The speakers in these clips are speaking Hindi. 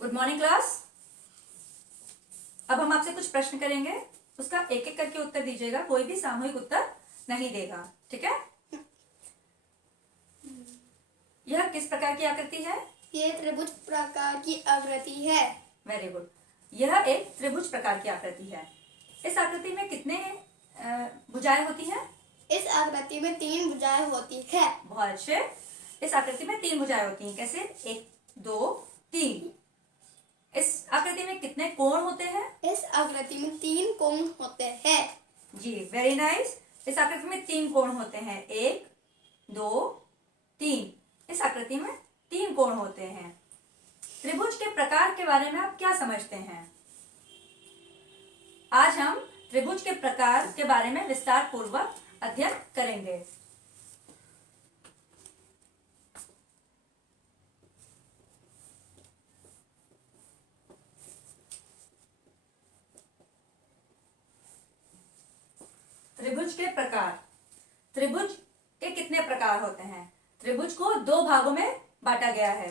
Good morning class. अब हम आपसे कुछ प्रश्न करेंगे, उसका एक एक करके उत्तर दीजिएगा, कोई भी सामूहिक उत्तर नहीं देगा, ठीक है। यह किस प्रकार की आकृति है? ये त्रिभुज प्रकार की आकृति है। Very good. यह एक त्रिभुज प्रकार की आकृति है। इस आकृति में कितने भुजाएं होती हैं? इस आकृति में 3 भुजाएं होती है। बहुत अच्छे। इस आकृति में 3 भुजाएं होती हैं। कैसे? 1 2 3। इस आकृति में कितने कोण होते हैं? इस आकृति में 3 कोण होते हैं। जी, वेरी नाइस। इस आकृति में 3 कोण होते हैं, 1 2 3। इस आकृति में 3 कोण होते हैं। त्रिभुज के प्रकार के बारे में आप क्या समझते हैं? आज हम त्रिभुज के प्रकार के बारे में विस्तार पूर्वक अध्ययन करेंगे। त्रिभुज के प्रकार। त्रिभुज के कितने प्रकार होते हैं? त्रिभुज को 2 भागों में बांटा गया है।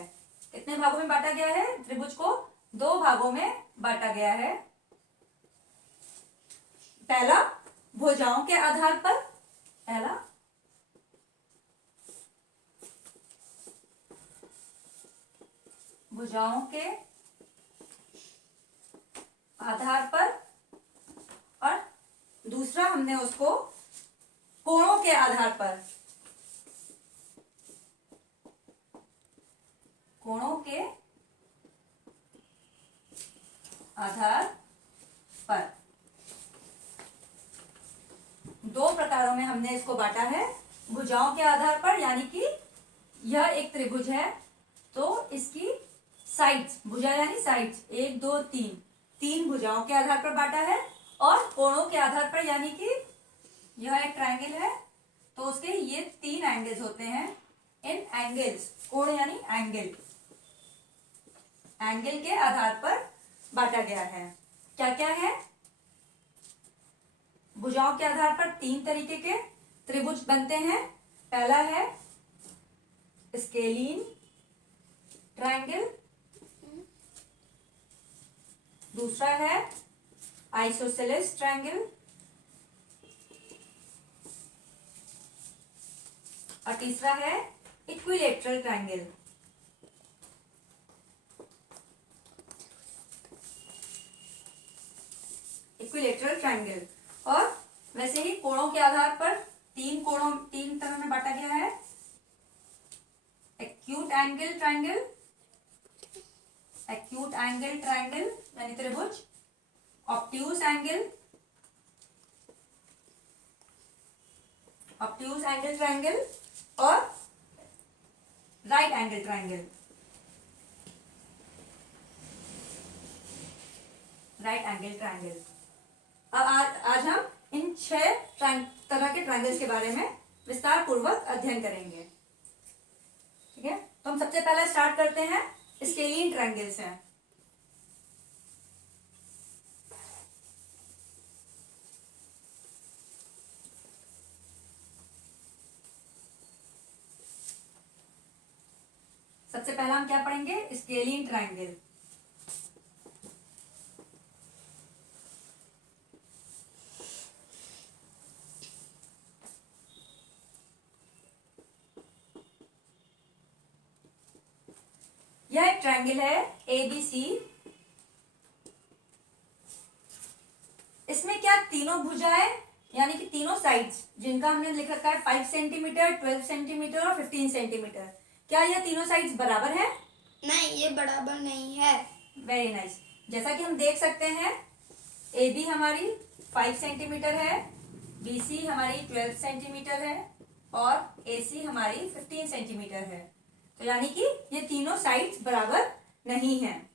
कितने भागों में बांटा गया है? त्रिभुज को 2 भागों में बांटा गया है। पहला, भुजाओं के आधार पर। पहला, भुजाओं के आधार पर, और दूसरा हमने उसको कोणों के आधार पर, कोणों के आधार पर 2 प्रकारों में हमने इसको बांटा है। भुजाओं के आधार पर, यानी कि यह एक त्रिभुज है तो इसकी साइड्स, भुजा यानी साइड्स 1 2 3 भुजाओं के आधार पर बांटा है। और कोणों के आधार पर, यानी कि यह एक ट्रायंगल है तो उसके ये 3 एंगल्स होते हैं। इन एंगल्स, कोण यानी एंगल, एंगल के आधार पर बांटा गया है। क्या क्या है? भुजाओं के आधार पर 3 तरीके के त्रिभुज बनते हैं। पहला है स्केलीन ट्रायंगल, दूसरा है आइसोसेलेस ट्रायंगल, और तीसरा है इक्विलेटरल ट्रायंगल। Equilateral triangle. और वैसे ही कोणों के आधार पर 3 तरह में बांटा गया है। Acute angle triangle, acute angle triangle यानी त्रिभुज, obtuse angle, obtuse angle triangle, और right angle triangle, right angle triangle. अब आज हम इन 6 तरह के ट्रायंगल्स के बारे में विस्तार पूर्वक अध्ययन करेंगे, ठीक है। तो हम सबसे पहले स्टार्ट करते हैं स्केलीन ट्रायंगल से। सबसे पहला हम क्या पढ़ेंगे? Scalene triangle. यह एक ट्रायंगल है ABC। इसमें क्या तीनों भुजाएं यानी कि तीनों साइड्स, जिनका हमने लिख रखा है 5 सेंटीमीटर, 12 सेंटीमीटर और 15 सेंटीमीटर, क्या यह तीनों साइड्स बराबर है? नहीं, ये बराबर नहीं है। Very nice. जैसा कि हम देख सकते हैं, AB हमारी 5 सेंटीमीटर है, BC हमारी 12 सेंटीमीटर है, और AC हमारी 15 सेंटीमीटर है। तो यानी कि ये तीनों साइड्स बराबर नहीं हैं।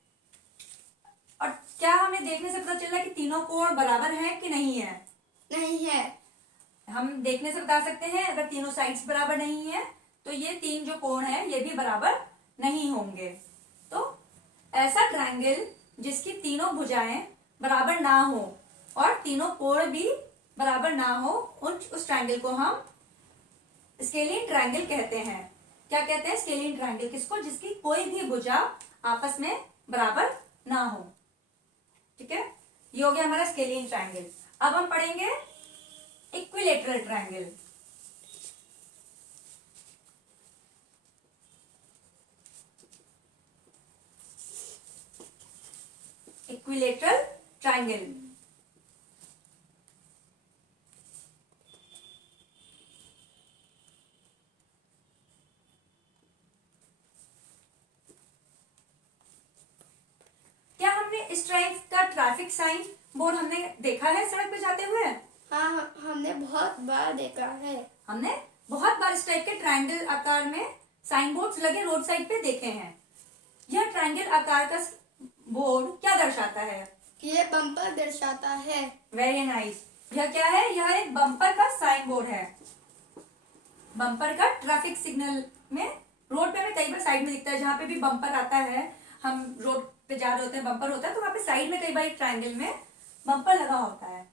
और क्या हमें देखने से पता चल रहा है कि तीनों कोण बराबर हैं कि नहीं है? नहीं है। हम देखने से बता सकते हैं, अगर तीनों साइड्स बराबर नहीं है तो ये 3 जो कोण है ये भी बराबर नहीं होंगे। तो ऐसा ट्रायंगल जिसकी तीनों भुजाएं बराबर ना हो और तीनों कोण भी बराबर ना हो, उस ट्रायंगल को हम स्केलीन ट्रायंगल कहते हैं। क्या कहते हैं? स्केलीन ट्रायंगल किसको? जिसकी कोई भी भुजा आपस में बराबर ना हो। ठीक है, ये हो गया हमारा स्केलियन ट्रायंगल। अब हम पढ़ेंगे इक्विलेटरल ट्रायंगल। इक्विलेटरल ट्रायंगल क्या हमने इस टाइप का ट्रैफिक साइन बोर्ड हमने देखा है सड़क पे जाते हुए? हाँ हमने बहुत बार देखा है। हमने बहुत बार इस टाइप के ट्रायंगल आकार में साइन बोर्ड्स लगे रोड साइड पे देखे हैं। यह ट्रायंगल आकार का बोर्ड क्या दर्शाता है? ये बम्पर दर्शाता है। Very nice. यह क्या है? यह एक बम्पर का साइन बोर्ड है। बम्पर का ट्रैफिक सिग्नल में रोड पे हमें कई बार साइड में दिखता है, जहाँ पे भी बम्पर आता है, हम रोड पे जा रहे होते हैं, बम्पर होता है, तो वहाँ पे साइड में कई बार एक ट्रायंगल में बम्पर लगा होता है।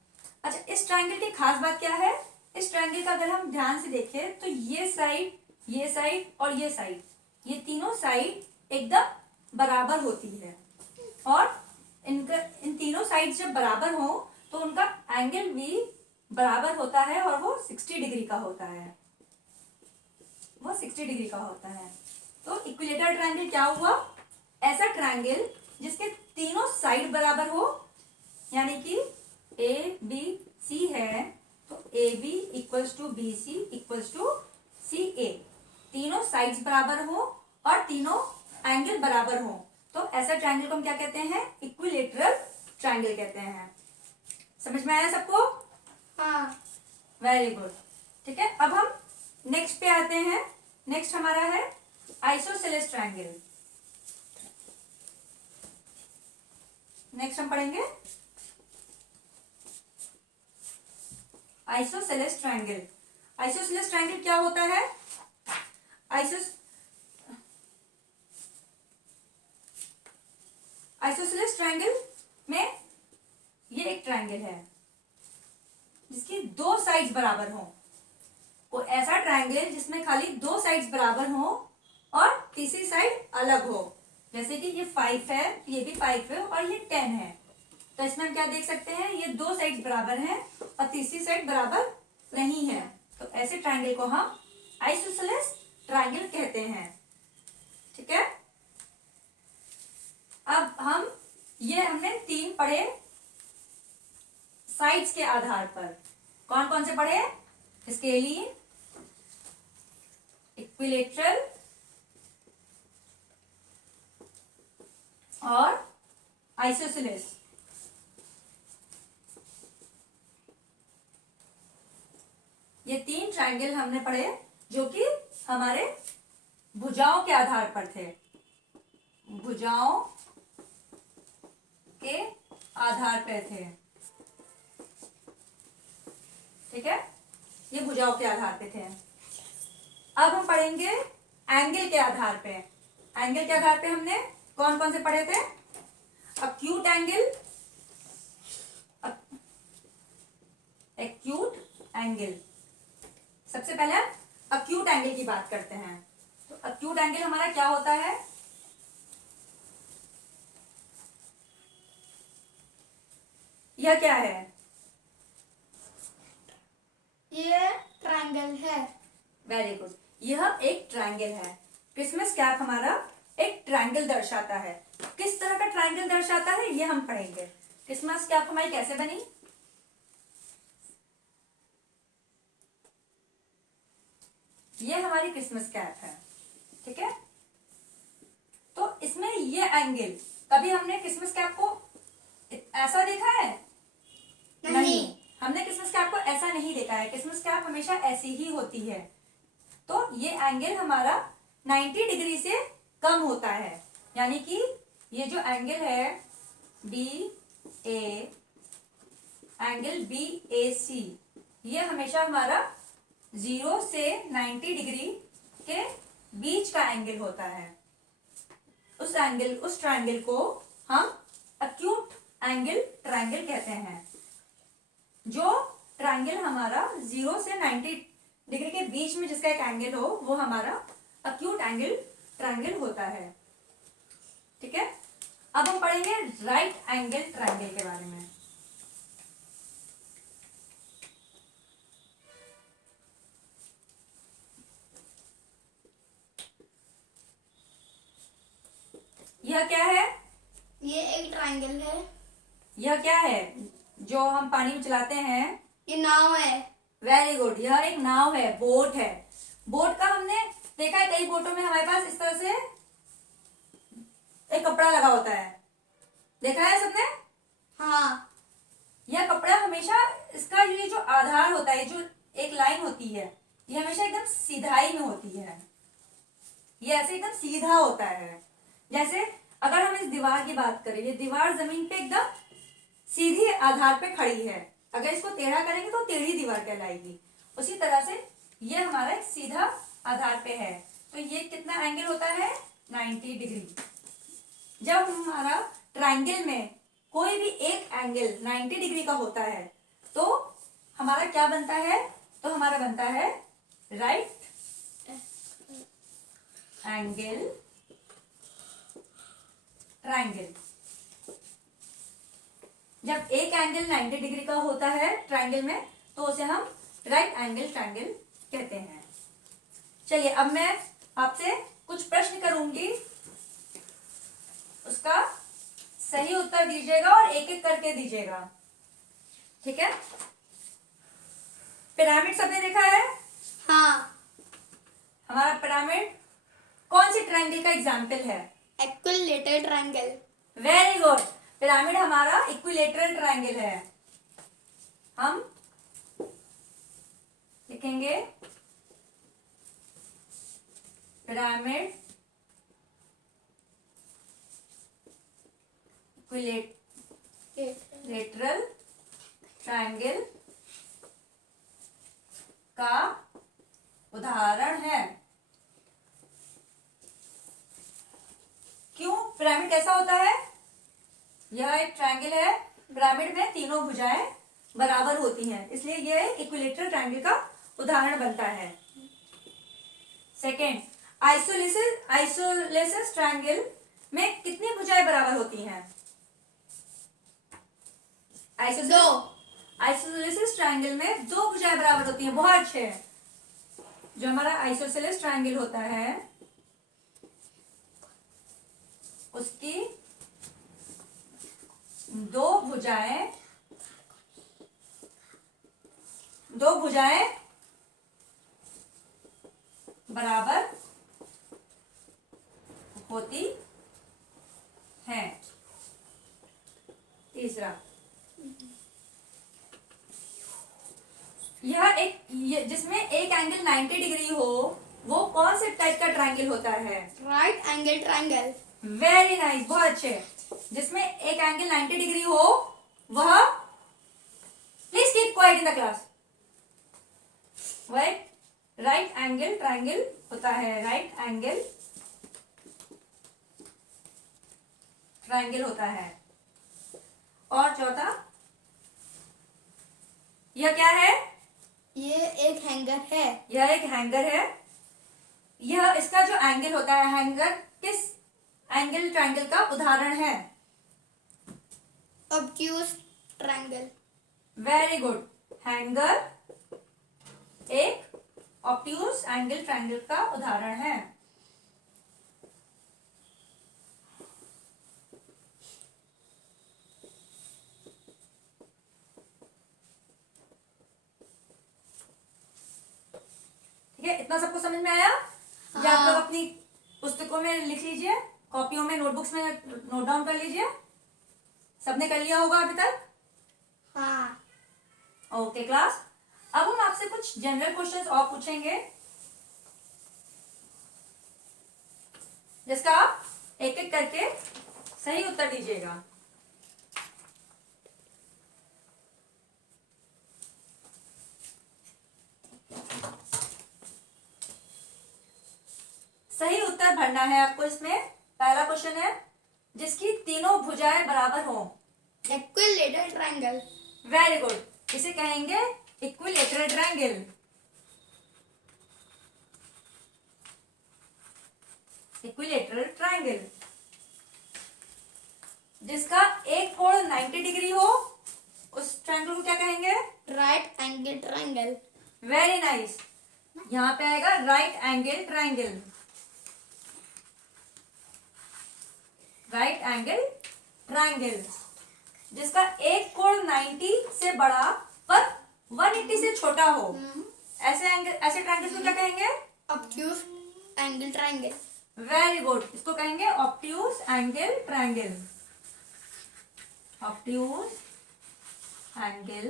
अच्छा, इस ट्रायंगल की खास बात क्या है? इस ट्रायंगल का अगर हम ध्यान से देखें तो ये साइड और ये साइड, ये तीनों साइड एकदम बराबर होती है, और इन तीनों साइड जब बराबर हो तो उनका एंगल भी बराबर होता है, और वो 60 डिग्री का होता है। वो 60 डिग्री का होता है। तो इक्विलेटरल ट्रायंगल क्या हुआ? ऐसा ट्रायंगल जिसके तीनों साइड बराबर हो, यानी कि ए बी सी है तो A B equals to B C equals to C A, तीनों साइड्स बराबर हो और तीनों एंगल बराबर हो, तो ऐसा ट्रायंगल को हम क्या कहते हैं? इक्विलेटरल ट्रायंगल कहते हैं। समझ में आया सबको? हाँ। Very good. ठीक है, अब हम नेक्स्ट पे आते हैं। नेक्स्ट हमारा है आइसोसेलेस ट्रायंगल। नेक्स्ट हम पढ़ेंगे आइसोसेलेस ट्रायंगल। आइसोसेलेस ट्रायंगल क्या होता है? आइसोसेलेस ट्रायंगल में ये एक ट्रायंगल है जिसकी दो साइड्स बराबर हो। कोई ऐसा ट्रायंगल जिसमें खाली दो साइड्स बराबर हो और तीसरी साइड अलग हो, जैसे कि ये 5 है, ये भी 5 है और ये 10 है, तो इसमें हम क्या देख सकते हैं? ये दो साइड्स बराबर हैं और तीसरी साइड बराबर नहीं है, तो ऐसे ट्रायंगल को हम आइसोसेलेस ट्रायंगल कहते हैं। ठीक है, अब हमने 3 पढ़े साइड्स के आधार पर। कौन कौन से पढ़े? स्केलियन, इक्विलेटरल और आइसोसेलेस। ये 3 ट्रायंगल हमने पढ़े जो कि हमारे भुजाओं के आधार पर थे। भुजाओं के आधार पर थे। ठीक है, ये भुजाओं के आधार पे थे। अब हम पढ़ेंगे एंगल के आधार पे। एंगल के आधार पे हमने कौन कौन से पढ़े थे? Acute angle, acute angle. सबसे पहले हम अक्यूट एंगल की बात करते हैं। तो अक्यूट एंगल हमारा क्या होता है? यह क्या है? ये ट्रायंगल है। वेरी गुड, यह एक ट्रायंगल है। क्रिसमस कैप हमारा एक ट्रायंगल दर्शाता है। किस तरह का ट्रायंगल दर्शाता है ये हम पढ़ेंगे। क्रिसमस कैप हमारी कैसे बनी? ये हमारी क्रिसमस कैप है। ठीक है, तो इसमें ये एंगल, कभी हमने क्रिसमस कैप को ऐसा देखा है? नहीं। हमने क्रिसमस कैप को ऐसा नहीं देखा है। क्रिसमस कैप हमेशा ऐसी ही होती है। तो ये एंगल हमारा 90 डिग्री से कम होता है, यानी कि ये जो एंगल है बी ए, एंगल बी ए सी, ये हमेशा हमारा 0 से 90 डिग्री के बीच का एंगल होता है। उस ट्रायंगल को हम अक्यूट एंगल ट्रायंगल कहते हैं। जो ट्रायंगल हमारा 0 से 90 डिग्री के बीच में जिसका एक एंगल हो, वो हमारा अक्यूट एंगल ट्रायंगल होता है। ठीक है, पढ़ेंगे राइट एंगल ट्रायंगल के बारे में। यह क्या है? ये एक ट्रायंगल है। यह क्या है जो हम पानी में चलाते हैं? ये नाव है। वेरी गुड, यह एक नाव है, बोट है। बोट का हमने देखा है कई बोटों में हमारे पास इस तरह से एक कपड़ा लगा होता है, देखा है सबने? हाँ। यह कपड़ा हमेशा, इसका ये जो आधार होता है, जो एक लाइन होती है, ये हमेशा एकदम सीधाई में होती है। ये ऐसे एकदम सीधा होता है। जैसे अगर हम इस दीवार की बात करें, ये दीवार जमीन पे एकदम सीधी आधार पे खड़ी है। अगर इसको टेढ़ा करेंगे तो टेढ़ी दीवार कहलाएगी। उसी तरह से ये हमारा एक सीधा आधार पे है, तो ये कितना एंगल होता है? 90 डिग्री। जब हमारा ट्रायंगल में कोई भी एक एंगल 90 डिग्री का होता है तो हमारा क्या बनता है? तो हमारा बनता है राइट एंगल ट्रायंगल। जब एक एंगल 90 डिग्री का होता है ट्रायंगल में तो उसे हम राइट एंगल ट्रायंगल कहते हैं। चलिए अब मैं आपसे कुछ प्रश्न करूंगी, उसका सही उत्तर दीजिएगा और एक एक करके दीजिएगा, ठीक है? पिरामिड सबने देखा है? हाँ। हमारा पिरामिड कौन सी ट्रायंगल का एग्जाम्पल है? Equilateral triangle. Very good, pyramid हमारा इक्विलेटरल ट्रायंगल है। हम लिखेंगे पिरामिड इक्विलेटरल ट्रायंगल का उदाहरण है। क्यों? पिरामिड कैसा होता है? यह एक ट्रायंगल है, पिरामिड में तीनों भुजाएं बराबर होती हैं, इसलिए यह इक्विलेटरल ट्रायंगल का उदाहरण बनता है। सेकेंड, आइसोलेसिस ट्रायंगल में कितनी भुजाएं बराबर होती हैं? आइसोसेलेस ट्रायंगल में 2 भुजाएं बराबर होती हैं। बहुत अच्छे। जो हमारा आइसोसेलेस ट्रायंगल होता है उसकी 2 भुजाएं बराबर होती हैं। तीसरा, जिसमें एक एंगल 90 डिग्री हो वो कौन से टाइप का ट्रायंगल होता है? Right angle triangle. Very nice, बहुत अच्छे। जिसमें एक एंगल 90 डिग्री हो वह, please keep quiet in the class, वह राइट एंगल ट्रायंगल होता है। राइट एंगल ट्रायंगल होता है। और चौथा, यह क्या है? ये एक हैंगर है। यह एक हैंगर है। यह इसका जो एंगल होता है, हैंगर किस एंगल ट्रायंगल का उदाहरण है? Obtuse triangle. Very good, hanger एक ऑब्ट्यूज एंगल ट्रायंगल का उदाहरण है। ठीक है, इतना सबको समझ में आया? हाँ। या आप लोग अपनी पुस्तकों में लिख लीजिए, कॉपियों में, नोटबुक्स में नोट डाउन कर लीजिए। सबने कर लिया होगा अभी तक? हाँ। ओके क्लास, अब हम आपसे कुछ जनरल क्वेश्चंस और पूछेंगे जिसका आप एक एक करके सही उत्तर दीजिएगा। सही उत्तर भरना है आपको। इसमें पहला क्वेश्चन है, जिसकी तीनों भुजाएं बराबर हों। Equilateral triangle. वेरी गुड, इसे कहेंगे इक्विलेटरल ट्रायंगल। Equilateral triangle. जिसका एक कोण 90 डिग्री हो उस ट्रायंगल को क्या कहेंगे? Right angle triangle. Very nice. यहां पे आएगा right angle triangle. Right angle triangle जिसका एक कोण 90 से बड़ा पर 180 से छोटा हो, ऐसे एंगल, ऐसे ट्रायंगल को क्या कहेंगे? Obtuse angle triangle. Very good, इसको कहेंगे obtuse angle triangle. Obtuse angle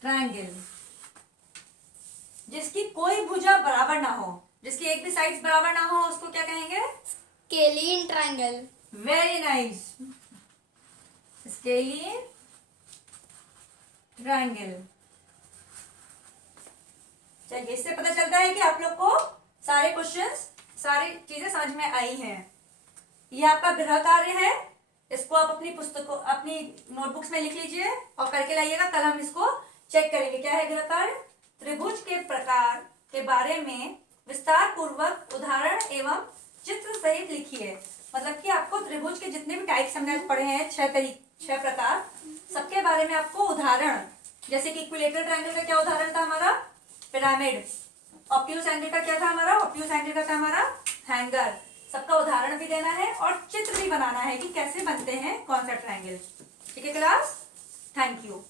triangle जिसकी कोई भुजा बराबर ना हो, जिसकी एक भी साइड्स बराबर ना हो, उसको क्या कहेंगे? Scalene triangle. Very nice, scalene triangle. चलिए, इससे पता चलता है कि आप लोग को सारे क्वेश्चंस, सारी चीजें समझ में आई हैं। ये आपका गृह कार्य है, इसको आप अपनी पुस्तकों, अपनी नोटबुक्स में लिख लीजिए और करके लाइएगा। कल हम इसको चेक करेंगे। क्या है गृह कार्य? त्रिभुज के प्रकार के बारे में विस्तार पूर्वक उदाहरण एवं चित्र सहित लिखिए। मतलब कि आपको त्रिभुज के जितने भी टाइप्स हमने पढ़े हैं, 6 प्रकार, सबके बारे में आपको उदाहरण, जैसे कि इक्विलेटरल ट्रायंगल का क्या उदाहरण था हमारा? पिरामिड। ऑब्ट्यूज एंगल का क्या था हमारा? ऑब्ट्यूज एंगल का था हमारा हैंगर। सबका उदाहरण भी देना है और चित्र भी बनाना है कि कैसे बनते हैं कौन सा ट्रायंगल। ठीक है क्लास? Thank you.